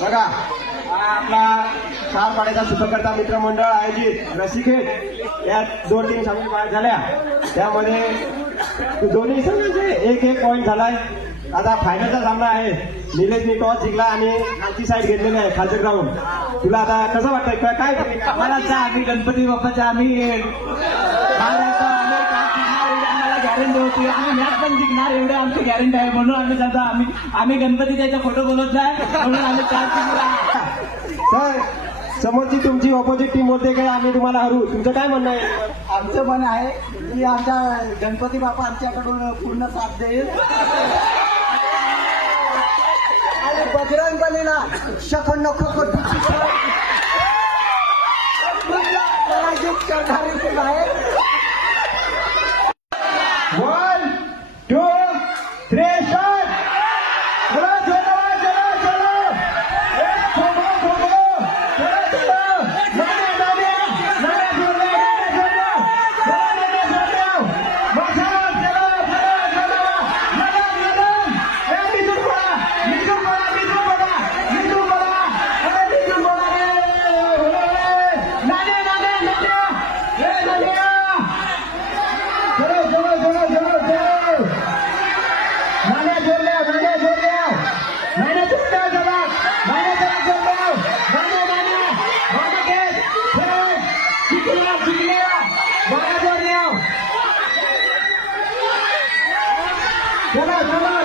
बघा हा आपला सारपाड्याचा सुखकर्ता मित्रमंडळ आयोजित रसिकेट या 2 टीम सामने पार झाल्या. त्यामध्ये दोन्ही संघांचे एक पॉईंट झालाय. आता फायनलचा सामना आहे. निलेशने टॉस जिंकला आणि खालची साईड घेतलेली आहे, खालचं ग्राउंड. तुला आता कसं वाटतंय? काय मला आम्ही गणपती बाप्पाच्या आम्ही गॅरंटी होती आम्ही मॅच पण जिंकणार एवढे आमची गॅरंटी आहे. म्हणून आम्ही आता आम्ही गणपती त्याचा फोटो बोलत नाही म्हणून आम्ही 4 जिंकला. सर समोरची तुमची ऑपोजिट टीम बोलते काय आम्ही तुम्हाला हरू, तुमचं काय म्हणणं आहे? आमचं मन आहे की आमच्या गणपती बाप्पा आमच्याकडून पूर्ण साथ देईल आणि बजरंग बलीला शकन नको पराजित करणारी टीम आहे. 1 2 3 स्टार्ट. चला चला चला चला एक थोडं थोडं चला चला नाण्या नाण्या नाण्या जोडल्या बसा चला चला चला लढा लढा ए नितू बोला नितू बोला नितू बोला नितू बोला अरे नितू बोला रे नाण्या नाण्या नाण्या ए नाण्या चलो चलो चलो चलो चलो नाण्या जोडल्या नाण्या जोडल्या नाण्या जोडल्या चला नाण्या चला जोडल्या नाण्या नाण्या नाण्या के चलो जिंकल्या जिंकल्या नाण्या जोडल्या चला चला